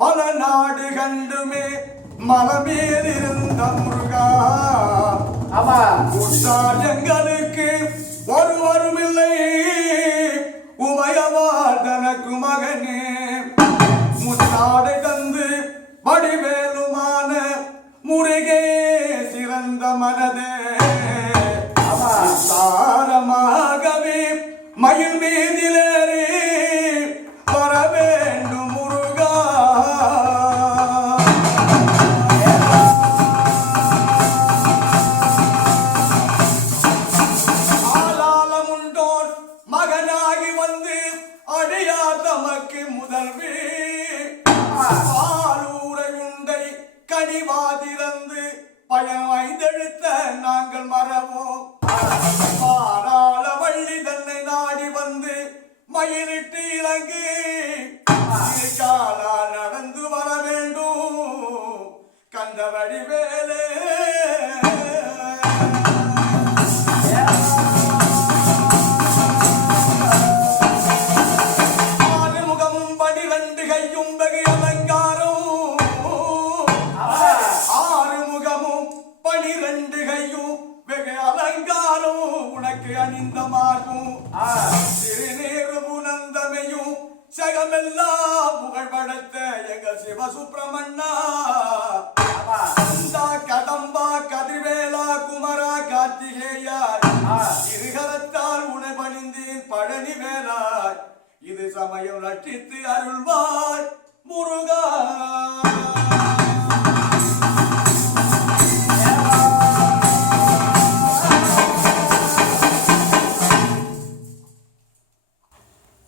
பல நாடு கண்டுமே மலமேலிருந்த முருகா எங்களுக்கு ஒருவரும் இல்லை உமையவாள் தனக்கு மகனே முத்தாடை தந்து வடிவேலுமான முருகே சிறந்த மனதே சாரமாகவே மயில் மீதிலேறி வர வேண்டும் முருகா ஆளாளமுண்டோன் மகனாகி வந்து அடியா தமக்கு முதல்வி பாலூரை உண்டை கனிவாதிறந்து பயம் ஐந்தெழுத்த நாங்கள் மறவோம் பாராள வள்ளி தன்னை நாடி வந்து மயிலிட்டு இறங்கி காலா நடந்து வர வேண்டும் கந்த வடிவேலே ஆறுமுகமும் 12 கையும் வெகு அலங்காரம் ஆறுமுகமும் 12 கையும் வெகு அலங்காரம் உனக்கு அணிந்த மார்பும் திருநீரு புனந்தமையும் சகமெல்லாம் புகழ் படைத்த எங்கள் சிவசுப்பிரமண்ணா கடம்பா கதிர்வேலா குமரா கார்த்திகேயா இருகரத்தால் உனை பணிந்தேன் பழனி வேலாய் இது சமயம் ரட்சித்து அருள்வாய் முருகா.